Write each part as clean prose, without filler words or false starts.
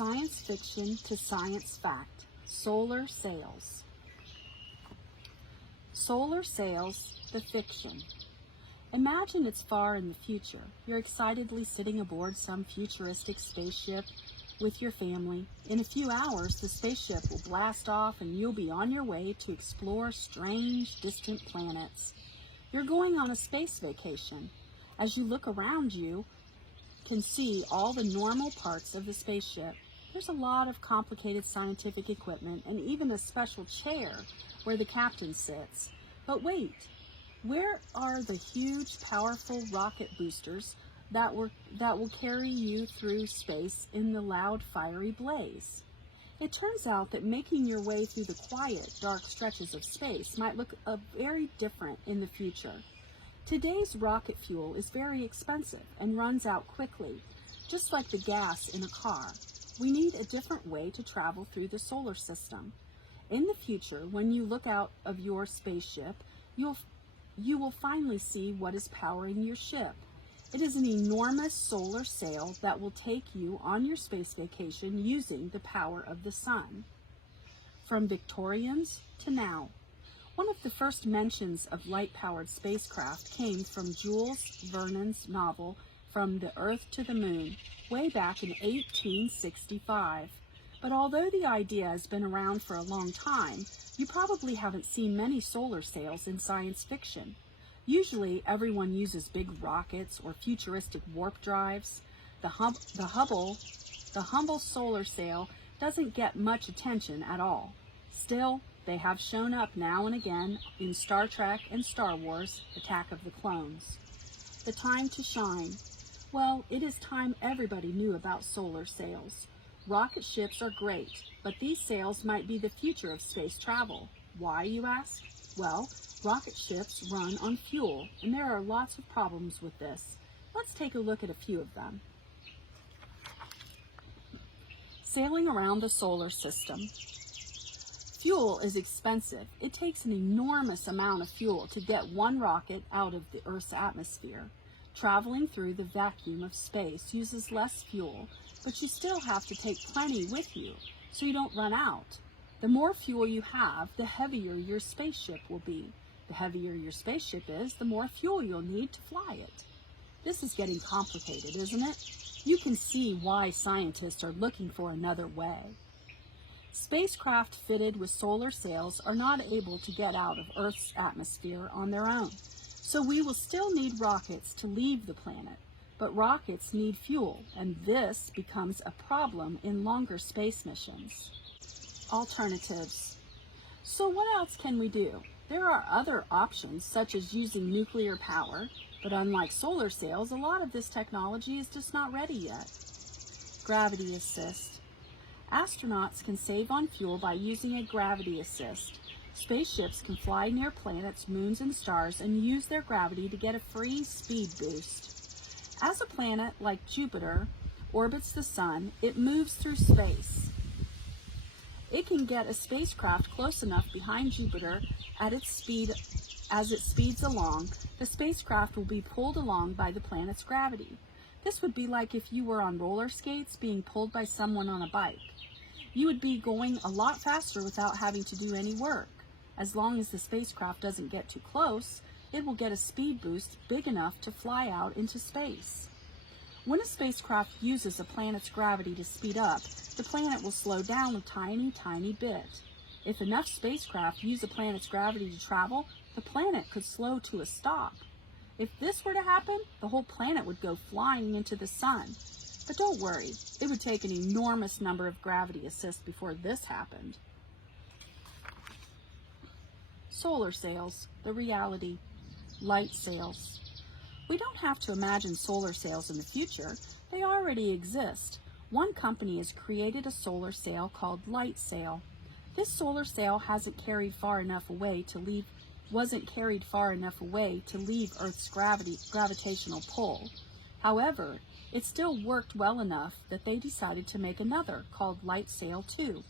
Science fiction to science fact, solar sails. Solar sails, the fiction. Imagine it's far in the future. You're excitedly sitting aboard some futuristic spaceship with your family. In a few hours, the spaceship will blast off and you'll be on your way to explore strange, distant planets. You're going on a space vacation. As you look around, you can see all the normal parts of the spaceship. There's a lot of complicated scientific equipment and even a special chair where the captain sits. But wait, where are the huge, powerful rocket boosters that will carry you through space in the loud, fiery blaze? It turns out that making your way through the quiet, dark stretches of space might look very different in the future. Today's rocket fuel is very expensive and runs out quickly, just like the gas in a car. We need a different way to travel through the solar system. In the future, when you look out of your spaceship, you will finally see what is powering your ship. It is an enormous solar sail that will take you on your space vacation using the power of the sun. From Victorians to now. One of the first mentions of light-powered spacecraft came from Jules Verne's novel From the Earth to the Moon, way back in 1865. But although the idea has been around for a long time, you probably haven't seen many solar sails in science fiction. Usually, everyone uses big rockets or futuristic warp drives. The humble solar sail doesn't get much attention at all. Still, they have shown up now and again in Star Trek and Star Wars, Attack of the Clones. The time to shine. Well, it is time everybody knew about solar sails. Rocket ships are great, but these sails might be the future of space travel. Why, you ask? Well, rocket ships run on fuel, and there are lots of problems with this. Let's take a look at a few of them. Sailing around the solar system. Fuel is expensive. It takes an enormous amount of fuel to get one rocket out of the Earth's atmosphere. Traveling through the vacuum of space uses less fuel, but you still have to take plenty with you so you don't run out. The more fuel you have, the heavier your spaceship will be. The heavier your spaceship is, the more fuel you'll need to fly it. This is getting complicated, isn't it? You can see why scientists are looking for another way. Spacecraft fitted with solar sails are not able to get out of Earth's atmosphere on their own, so we will still need rockets to leave the planet. But rockets need fuel, and this becomes a problem in longer space missions. Alternatives. So what else can we do? There are other options, such as using nuclear power, but unlike solar sails, a lot of this technology is just not ready yet. Gravity assist. Astronauts can save on fuel by using a gravity assist. Spaceships can fly near planets, moons, and stars and use their gravity to get a free speed boost. As a planet like Jupiter orbits the sun, it moves through space. It can get a spacecraft close enough behind Jupiter at its speed. As it speeds along, the spacecraft will be pulled along by the planet's gravity. This would be like if you were on roller skates being pulled by someone on a bike. You would be going a lot faster without having to do any work. As long as the spacecraft doesn't get too close, it will get a speed boost big enough to fly out into space. When a spacecraft uses a planet's gravity to speed up, the planet will slow down a tiny, tiny bit. If enough spacecraft use a planet's gravity to travel, the planet could slow to a stop. If this were to happen, the whole planet would go flying into the sun. But don't worry, it would take an enormous number of gravity assists before this happened. Solar sails, the reality. Light sails. We don't have to imagine solar sails in the future. They already exist. One company has created a solar sail called Light Sail. This solar sail wasn't carried far enough away to leave Earth's gravitational pull. However, it still worked well enough that they decided to make another called Light Sail 2.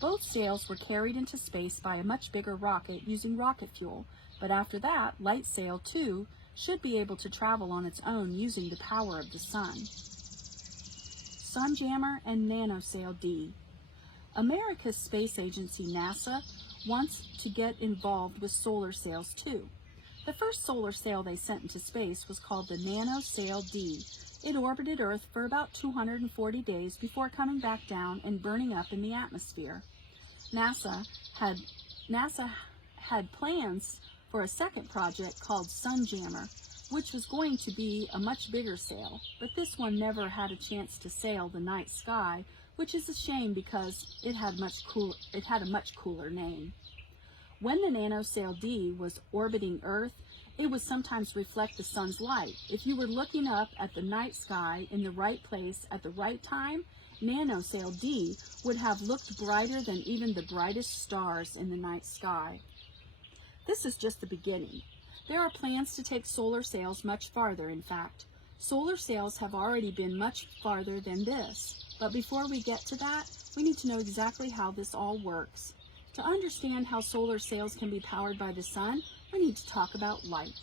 Both sails were carried into space by a much bigger rocket using rocket fuel, but after that, Light Sail 2 should be able to travel on its own using the power of the sun. Sunjammer and NanoSail-D. America's space agency, NASA, wants to get involved with solar sails too. The first solar sail they sent into space was called the NanoSail-D. It orbited Earth for about 240 days before coming back down and burning up in the atmosphere. NASA had plans for a second project called Sunjammer, which was going to be a much bigger sail, but this one never had a chance to sail the night sky, which is a shame because it had a much cooler name. When the NanoSail-D was orbiting Earth, it would sometimes reflect the sun's light. If you were looking up at the night sky in the right place at the right time, NanoSail-D would have looked brighter than even the brightest stars in the night sky. This is just the beginning. There are plans to take solar sails much farther, in fact. Solar sails have already been much farther than this. But before we get to that, we need to know exactly how this all works. To understand how solar sails can be powered by the sun, we need to talk about light.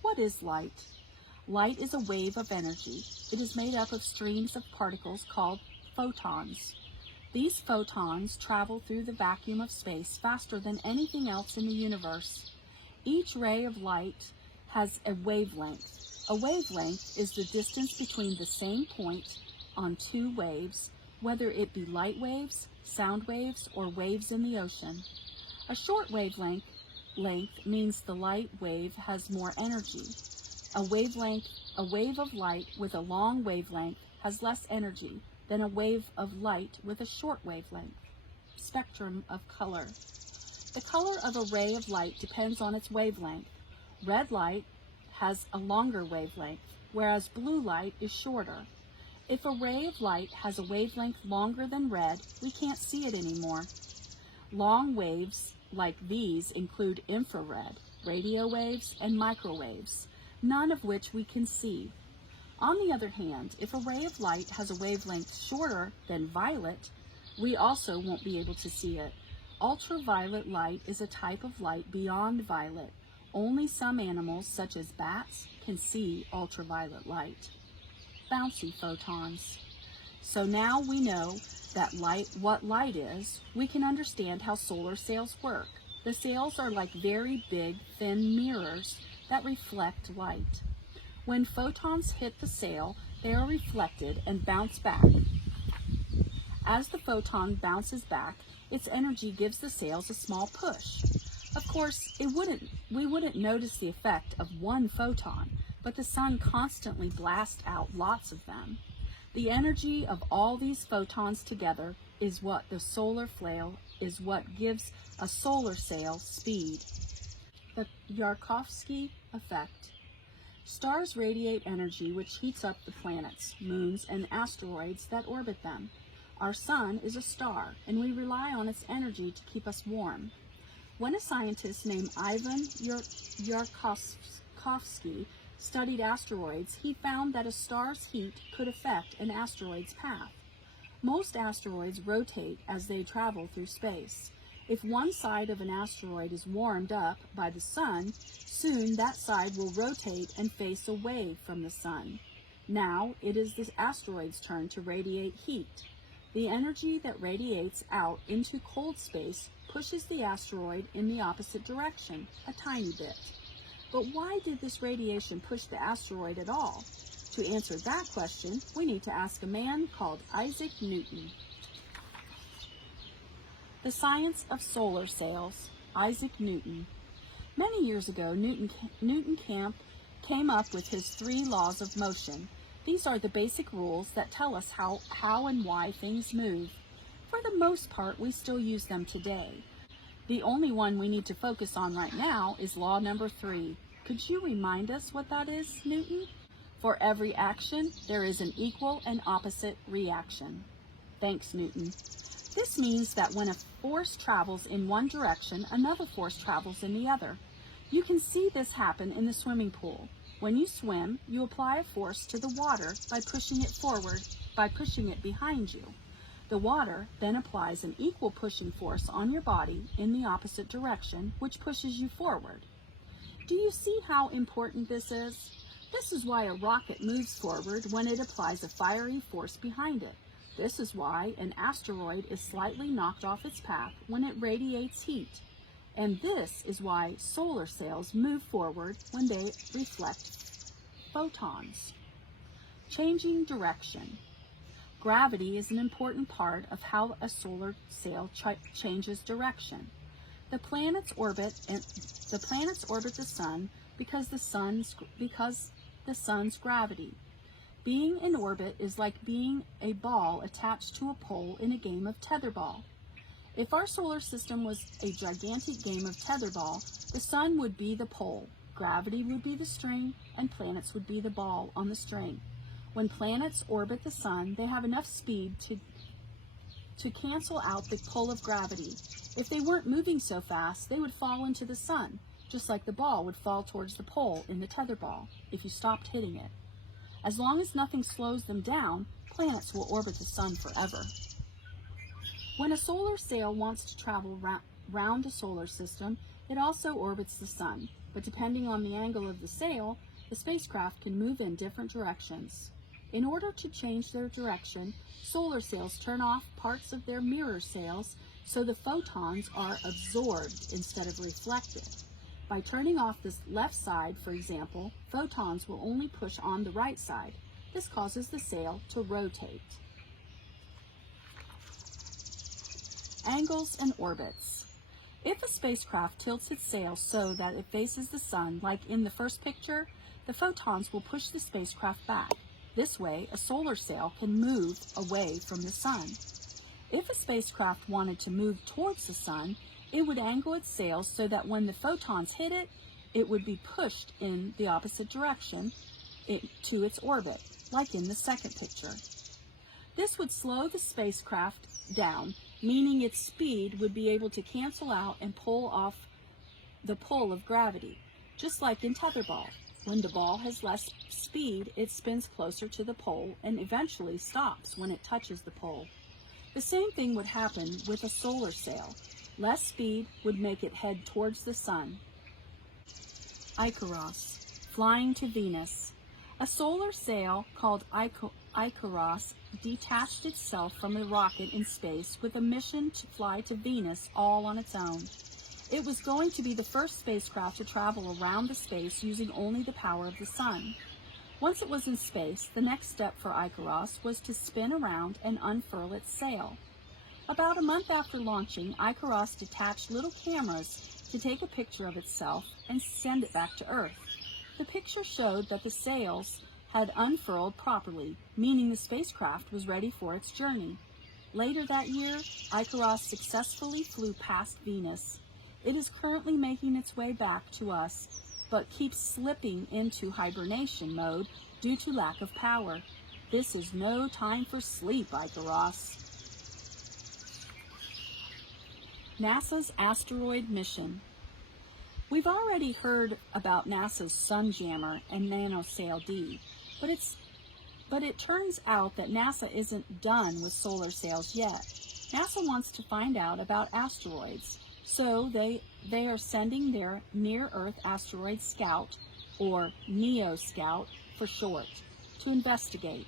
What is light? Light is a wave of energy. It is made up of streams of particles called photons. These photons travel through the vacuum of space faster than anything else in the universe. Each ray of light has a wavelength. A wavelength is the distance between the same point on two waves, whether it be light waves, sound waves, or waves in the ocean. A short wavelength means the light wave has more energy. A wave of light with a long wavelength has less energy than a wave of light with a short wavelength. Spectrum of color. The color of a ray of light depends on its wavelength. Red light has a longer wavelength, whereas blue light is shorter. If a ray of light has a wavelength longer than red, we can't see it anymore. Long waves like these include infrared, radio waves, and microwaves, none of which we can see. On the other hand, if a ray of light has a wavelength shorter than violet, we also won't be able to see it. Ultraviolet light is a type of light beyond violet. Only some animals, such as bats, can see ultraviolet light. Bouncy photons. So now we know that what light is, we can understand how solar sails work. The sails are like very big, thin mirrors that reflect light. When photons hit the sail, they are reflected and bounce back. As the photon bounces back, its energy gives the sails a small push. Of course, we wouldn't notice the effect of one photon, but the sun constantly blasts out lots of them. The energy of all these photons together is what gives a solar sail speed. The Yarkovsky effect. Stars radiate energy which heats up the planets, moons, and asteroids that orbit them. Our sun is a star, and we rely on its energy to keep us warm. When a scientist named Ivan Yarkovsky studied asteroids, he found that a star's heat could affect an asteroid's path. Most asteroids rotate as they travel through space. If one side of an asteroid is warmed up by the sun, soon that side will rotate and face away from the sun. Now it is the asteroid's turn to radiate heat. The energy that radiates out into cold space pushes the asteroid in the opposite direction, a tiny bit. But why did this radiation push the asteroid at all? To answer that question, we need to ask a man called Isaac Newton. The science of solar sails, Isaac Newton. Many years ago, Newton came up with his 3 laws of motion. These are the basic rules that tell us how and why things move. For the most part, we still use them today. The only one we need to focus on right now is law number 3. Could you remind us what that is, Newton? For every action, there is an equal and opposite reaction. Thanks, Newton. This means that when a force travels in one direction, another force travels in the other. You can see this happen in the swimming pool. When you swim, you apply a force to the water by pushing it behind you. The water then applies an equal pushing force on your body in the opposite direction, which pushes you forward. Do you see how important this is? This is why a rocket moves forward when it applies a fiery force behind it. This is why an asteroid is slightly knocked off its path when it radiates heat. And this is why solar sails move forward when they reflect photons. Changing direction. Gravity is an important part of how a solar sail changes direction. The planets orbit the sun because the sun's gravity. Being in orbit is like being a ball attached to a pole in a game of tetherball. If our solar system was a gigantic game of tetherball, the sun would be the pole, gravity would be the string, and planets would be the ball on the string. When planets orbit the sun, they have enough speed to cancel out the pull of gravity. If they weren't moving so fast, they would fall into the sun, just like the ball would fall towards the pole in the tetherball if you stopped hitting it. As long as nothing slows them down, planets will orbit the sun forever. When a solar sail wants to travel round a solar system, it also orbits the sun, but depending on the angle of the sail, the spacecraft can move in different directions. In order to change their direction, solar sails turn off parts of their mirror sails so the photons are absorbed instead of reflected. By turning off the left side, for example, photons will only push on the right side. This causes the sail to rotate. Angles and orbits. If a spacecraft tilts its sail so that it faces the sun, like in the first picture, the photons will push the spacecraft back. This way, a solar sail can move away from the sun. If a spacecraft wanted to move towards the sun, it would angle its sails so that when the photons hit it, it would be pushed in the opposite direction to its orbit, like in the second picture. This would slow the spacecraft down, meaning its speed would be able to cancel out and pull off the pull of gravity, just like in tetherball. When the ball has less speed, it spins closer to the pole and eventually stops when it touches the pole. The same thing would happen with a solar sail. Less speed would make it head towards the sun. Icaros, flying to Venus. A solar sail called Icaros detached itself from a rocket in space with a mission to fly to Venus all on its own. It was going to be the first spacecraft to travel around the space using only the power of the sun. Once it was in space, the next step for Icaros was to spin around and unfurl its sail. About a month after launching, Icaros detached little cameras to take a picture of itself and send it back to Earth. The picture showed that the sails had unfurled properly, meaning the spacecraft was ready for its journey. Later that year, Icaros successfully flew past Venus. It is currently making its way back to us, but keeps slipping into hibernation mode due to lack of power. This is no time for sleep, Icaros. NASA's asteroid mission. We've already heard about NASA's Sunjammer and NanoSail D, but it turns out that NASA isn't done with solar sails yet. NASA wants to find out about asteroids, so they are sending their Near-Earth Asteroid Scout, or NEO-Scout for short, to investigate.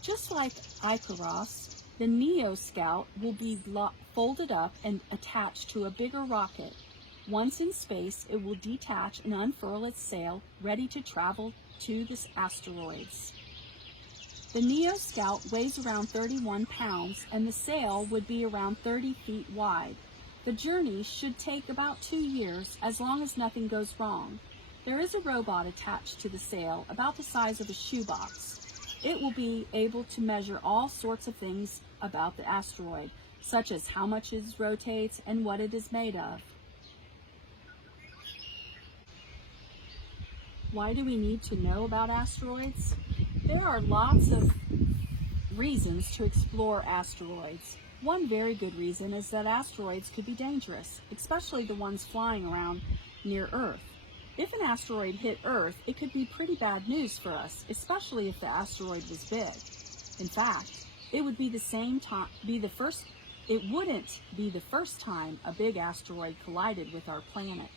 Just like Icaros, the NEO-Scout will be folded up and attached to a bigger rocket. Once in space, it will detach and unfurl its sail, ready to travel to the asteroids. The NEO-Scout weighs around 31 pounds, and the sail would be around 30 feet wide. The journey should take about 2 years, as long as nothing goes wrong. There is a robot attached to the sail, about the size of a shoebox. It will be able to measure all sorts of things about the asteroid, such as how much it rotates and what it is made of. Why do we need to know about asteroids? There are lots of reasons to explore asteroids. One very good reason is that asteroids could be dangerous, especially the ones flying around near Earth. If an asteroid hit Earth, it could be pretty bad news for us, especially if the asteroid was big. In fact, it wouldn't be the first time a big asteroid collided with our planet.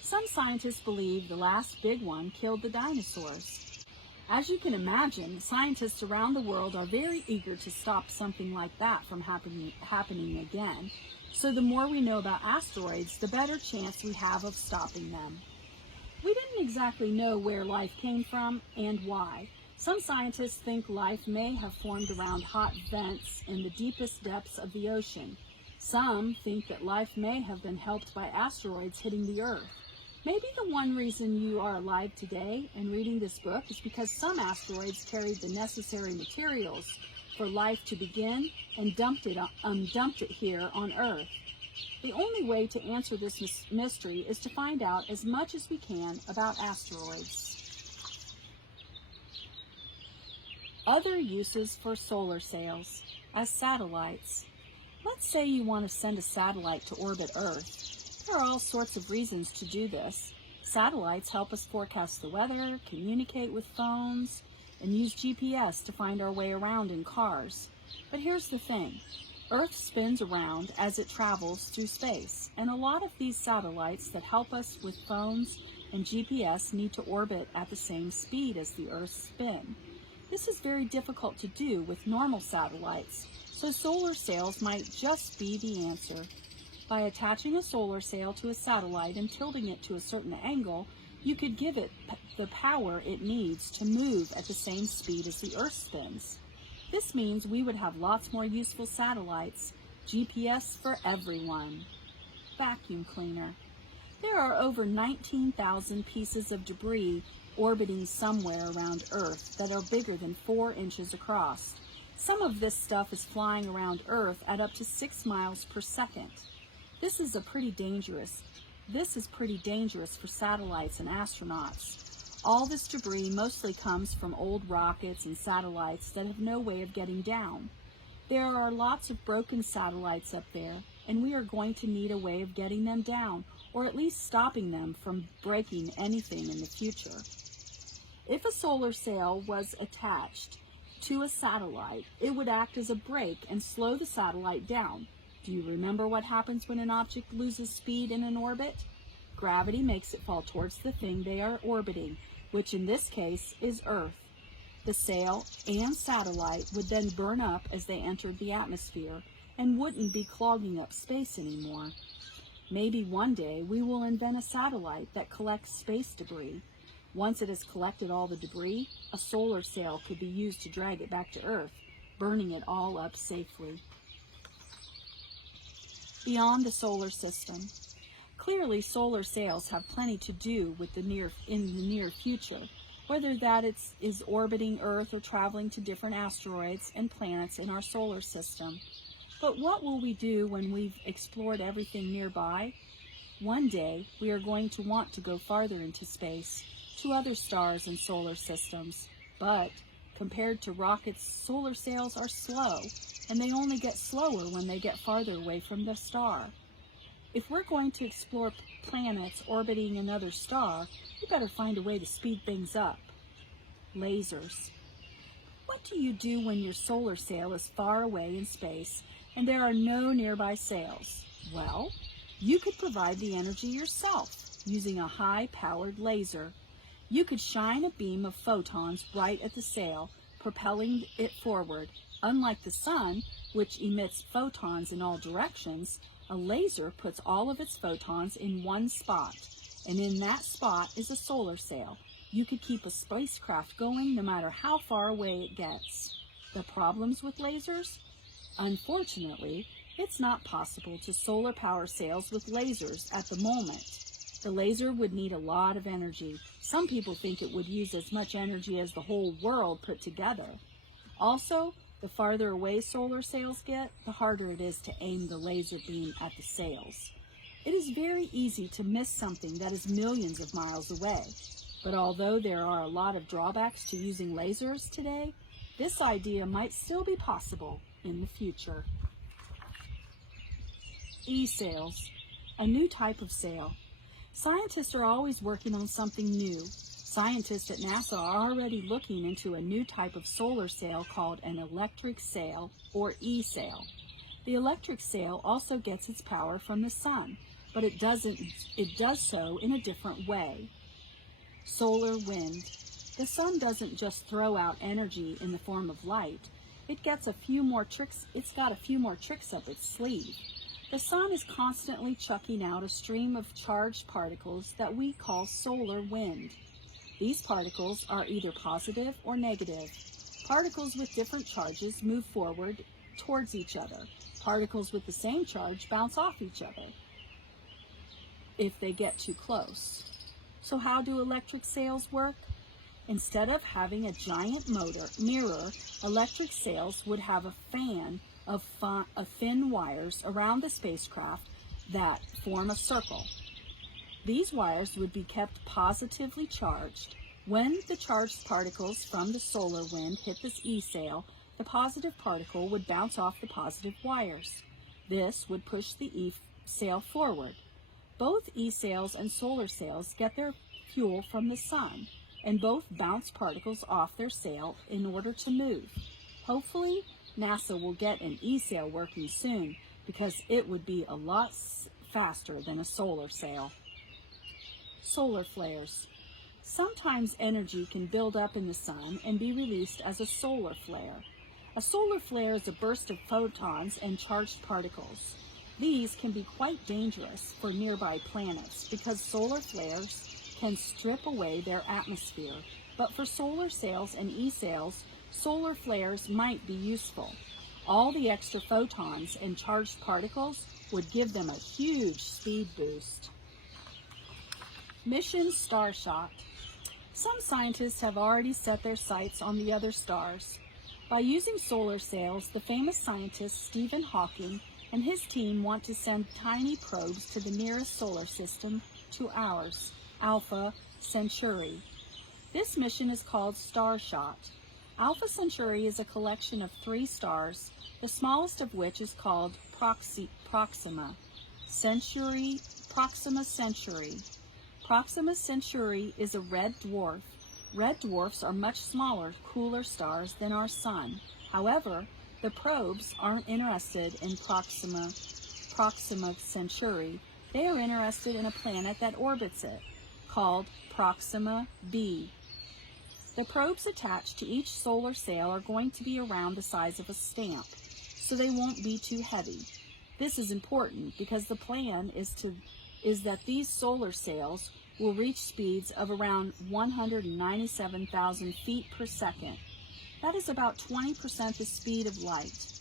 Some scientists believe the last big one killed the dinosaurs. As you can imagine, scientists around the world are very eager to stop something like that from happening again. So the more we know about asteroids, the better chance we have of stopping them. We didn't exactly know where life came from and why. Some scientists think life may have formed around hot vents in the deepest depths of the ocean. Some think that life may have been helped by asteroids hitting the Earth. Maybe the one reason you are alive today and reading this book is because some asteroids carried the necessary materials for life to begin and dumped it here on Earth. The only way to answer this mystery is to find out as much as we can about asteroids. Other uses for solar sails as satellites. Let's say you want to send a satellite to orbit Earth. There are all sorts of reasons to do this. Satellites help us forecast the weather, communicate with phones, and use GPS to find our way around in cars. But here's the thing. Earth spins around as it travels through space, and a lot of these satellites that help us with phones and GPS need to orbit at the same speed as the Earth's spin. This is very difficult to do with normal satellites, so solar sails might just be the answer. By attaching a solar sail to a satellite and tilting it to a certain angle, you could give it the power it needs to move at the same speed as the Earth spins. This means we would have lots more useful satellites, GPS for everyone. Vacuum cleaner. There are over 19,000 pieces of debris orbiting somewhere around Earth that are bigger than 4 inches across. Some of this stuff is flying around Earth at up to 6 miles per second. This is pretty dangerous for satellites and astronauts. All this debris mostly comes from old rockets and satellites that have no way of getting down. There are lots of broken satellites up there, and we are going to need a way of getting them down, or at least stopping them from breaking anything in the future. If a solar sail was attached to a satellite, it would act as a brake and slow the satellite down. Do you remember what happens when an object loses speed in an orbit? Gravity makes it fall towards the thing they are orbiting, which in this case is Earth. The sail and satellite would then burn up as they entered the atmosphere and wouldn't be clogging up space anymore. Maybe one day we will invent a satellite that collects space debris. Once it has collected all the debris, a solar sail could be used to drag it back to Earth, burning it all up safely. Beyond the solar system. Clearly, solar sails have plenty to do with in the near future, whether that is orbiting Earth or traveling to different asteroids and planets in our solar system. But what will we do when we've explored everything nearby? One day, we are going to want to go farther into space, to other stars and solar systems. But compared to rockets, solar sails are slow, and they only get slower when they get farther away from the star. If we're going to explore planets orbiting another star, we better find a way to speed things up. Lasers. What do you do when your solar sail is far away in space and there are no nearby sails? Well, you could provide the energy yourself using a high-powered laser. You could shine a beam of photons right at the sail, propelling it forward. Unlike the sun, which emits photons in all directions, a laser puts all of its photons in one spot, and in that spot is a solar sail. You could keep a spacecraft going no matter how far away it gets. The problems with lasers? Unfortunately, it's not possible to solar power sails with lasers at the moment. The laser would need a lot of energy. Some people think it would use as much energy as the whole world put together. Also, the farther away solar sails get, the harder it is to aim the laser beam at the sails. It is very easy to miss something that is millions of miles away. But although there are a lot of drawbacks to using lasers today, this idea might still be possible in the future. E-sails, a new type of sail. Scientists are always working on something new. Scientists at NASA are already looking into a new type of solar sail called an electric sail, or e-sail. The electric sail also gets its power from the sun, but it does so in a different way. Solar wind. The sun doesn't just throw out energy in the form of light. It's got a few more tricks up its sleeve. The sun is constantly chucking out a stream of charged particles that we call solar wind. These particles are either positive or negative. Particles with different charges move forward towards each other. Particles with the same charge bounce off each other if they get too close. So how do electric sails work? Instead of having a giant mirror, electric sails would have a fan of thin wires around the spacecraft that form a circle. These wires would be kept positively charged. When the charged particles from the solar wind hit this E-sail, the positive particle would bounce off the positive wires. This would push the E-sail forward. Both E-sails and solar sails get their fuel from the sun, and both bounce particles off their sail in order to move. Hopefully, NASA will get an E-sail working soon because it would be a lot faster than a solar sail. Solar flares. Sometimes energy can build up in the sun and be released as a solar flare. A solar flare is a burst of photons and charged particles. These can be quite dangerous for nearby planets because solar flares can strip away their atmosphere. But for solar sails and E-sails, solar flares might be useful. All the extra photons and charged particles would give them a huge speed boost. Mission Starshot. Some scientists have already set their sights on the other stars. By using solar sails, the famous scientist Stephen Hawking and his team want to send tiny probes to the nearest solar system to ours, Alpha Centauri. This mission is called Starshot. Alpha Centauri is a collection of 3 stars, the smallest of which is called Proxima Centauri. Proxima Centauri is a red dwarf. Red dwarfs are much smaller, cooler stars than our sun. However, the probes aren't interested in Proxima Centauri. They are interested in a planet that orbits it, called Proxima b. The probes attached to each solar sail are going to be around the size of a stamp, so they won't be too heavy. This is important because the plan is that these solar sails will reach speeds of around 197,000 feet per second. That is about 20% the speed of light.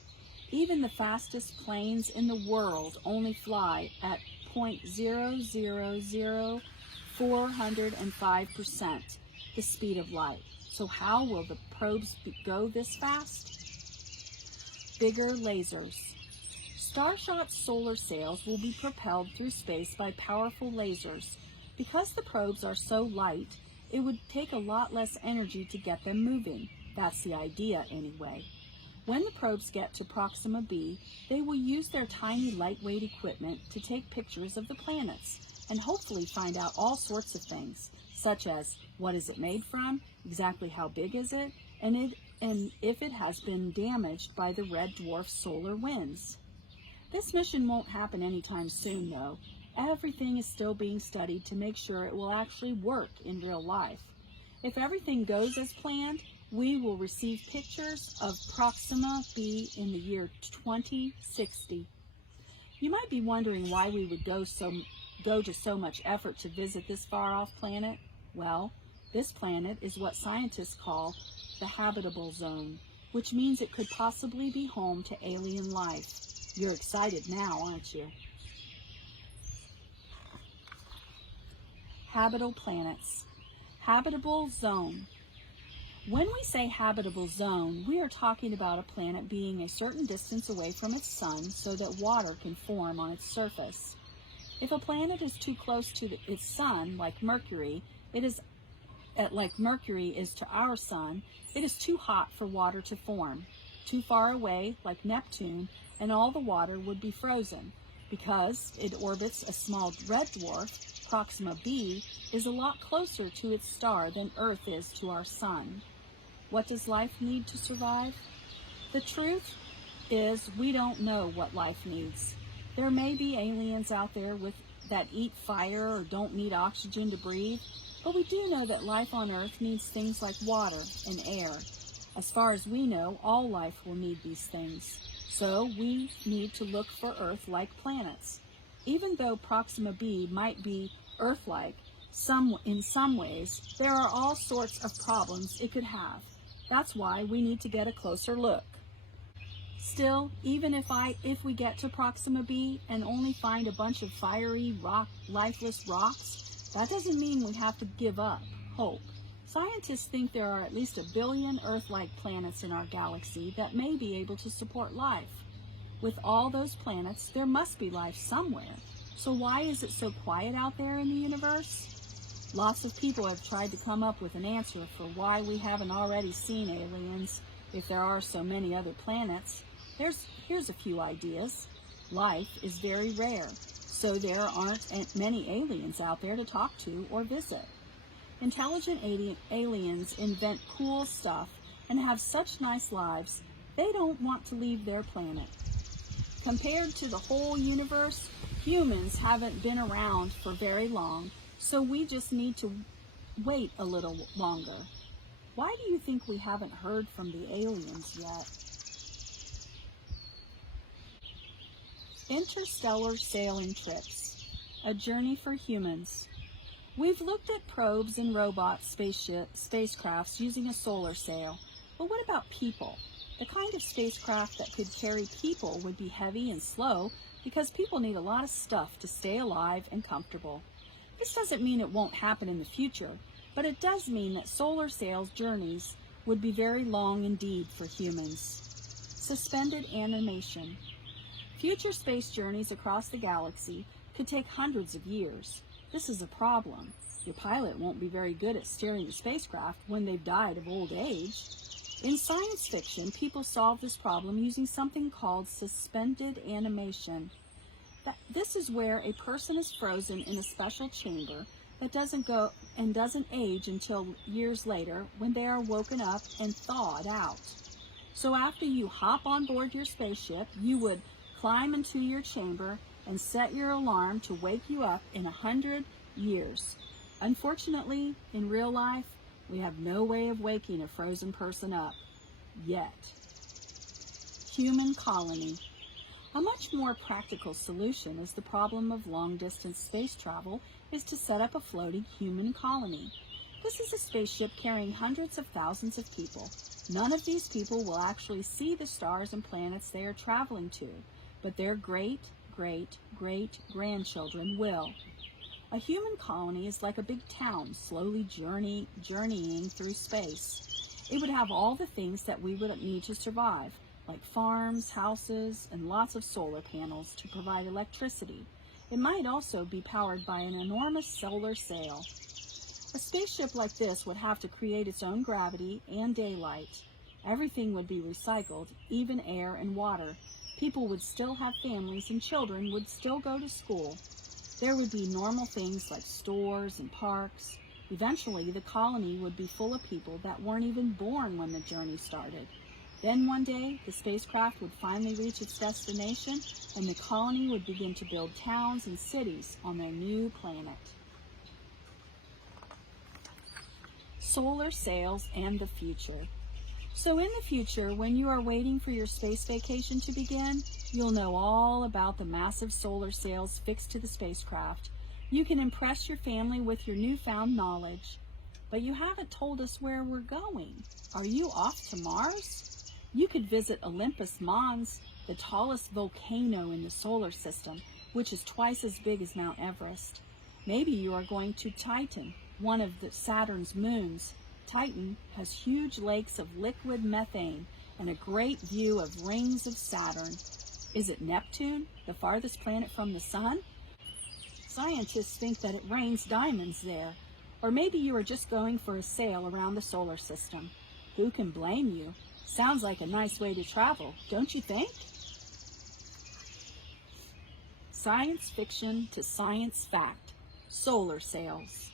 Even the fastest planes in the world only fly at 0.000405% the speed of light. So how will the probes go this fast? Bigger lasers. Starshot's solar sails will be propelled through space by powerful lasers. Because the probes are so light, it would take a lot less energy to get them moving. That's the idea anyway. When the probes get to Proxima b, they will use their tiny lightweight equipment to take pictures of the planets and hopefully find out all sorts of things, such as what is it made from, exactly how big is it, and if it has been damaged by the red dwarf solar winds. This mission won't happen anytime soon, though. Everything is still being studied to make sure it will actually work in real life. If everything goes as planned, we will receive pictures of Proxima b in the year 2060. You might be wondering why we would go to so much effort to visit this far-off planet. Well, this planet is what scientists call the habitable zone, which means it could possibly be home to alien life. You're excited now, aren't you? Habitable planets. Habitable zone. When we say habitable zone, we are talking about a planet being a certain distance away from its sun so that water can form on its surface. If a planet is too close to its sun, like Mercury is to our sun, it is too hot for water to form. Too far away, like Neptune, and all the water would be frozen. Because it orbits a small red dwarf, Proxima b is a lot closer to its star than Earth is to our sun. What does life need to survive? The truth is we don't know what life needs. There may be aliens out there that eat fire or don't need oxygen to breathe, But we do know that life on Earth needs things like water and air. As far as we know, all life will need these things. So we need to look for Earth-like planets. Even though Proxima b might be Earth-like in some ways, there are all sorts of problems it could have. That's why we need to get a closer look. Still, even if we get to Proxima b and only find a bunch of fiery, lifeless rocks, that doesn't mean we have to give up hope. Scientists think there are at least 1 billion Earth-like planets in our galaxy that may be able to support life. With all those planets, there must be life somewhere. So why is it so quiet out there in the universe? Lots of people have tried to come up with an answer for why we haven't already seen aliens if there are so many other planets. Here's a few ideas. Life is very rare, so there aren't many aliens out there to talk to or visit. Intelligent aliens invent cool stuff and have such nice lives, they don't want to leave their planet. Compared to the whole universe, humans haven't been around for very long, so we just need to wait a little longer. Why do you think we haven't heard from the aliens yet? Interstellar sailing trips, a journey for humans. We've looked at probes and robots, spacecrafts using a solar sail, but what about people? The kind of spacecraft that could carry people would be heavy and slow because people need a lot of stuff to stay alive and comfortable. This doesn't mean it won't happen in the future, but it does mean that solar sail journeys would be very long indeed for humans. Suspended animation. Future space journeys across the galaxy could take hundreds of years. This is a problem. Your pilot won't be very good at steering the spacecraft when they've died of old age. In science fiction, people solve this problem using something called suspended animation. This is where a person is frozen in a special chamber that doesn't age until years later when they are woken up and thawed out. So after you hop on board your spaceship, you would climb into your chamber and set your alarm to wake you up in 100 years. Unfortunately, in real life, we have no way of waking a frozen person up, yet. Human colony. A much more practical solution is the problem of long-distance space travel is to set up a floating human colony. This is a spaceship carrying hundreds of thousands of people. None of these people will actually see the stars and planets they are traveling to, but their great-great-great-grandchildren will. A human colony is like a big town slowly journeying through space. It would have all the things that we would need to survive, like farms, houses, and lots of solar panels to provide electricity. It might also be powered by an enormous solar sail. A spaceship like this would have to create its own gravity and daylight. Everything would be recycled, even air and water. People would still have families and children would still go to school. There would be normal things like stores and parks. Eventually, the colony would be full of people that weren't even born when the journey started. Then one day, the spacecraft would finally reach its destination, and the colony would begin to build towns and cities on their new planet. Solar sails and the future. So in the future, when you are waiting for your space vacation to begin, you'll know all about the massive solar sails fixed to the spacecraft. You can impress your family with your newfound knowledge. But you haven't told us where we're going. Are you off to Mars? You could visit Olympus Mons, the tallest volcano in the solar system, which is twice as big as Mount Everest. Maybe you are going to Titan, one of Saturn's moons. Titan has huge lakes of liquid methane and a great view of rings of Saturn. Is it Neptune, the farthest planet from the sun? Scientists think that it rains diamonds there. Or maybe you are just going for a sail around the solar system. Who can blame you? Sounds like a nice way to travel, don't you think? Science fiction to science fact. Solar sails.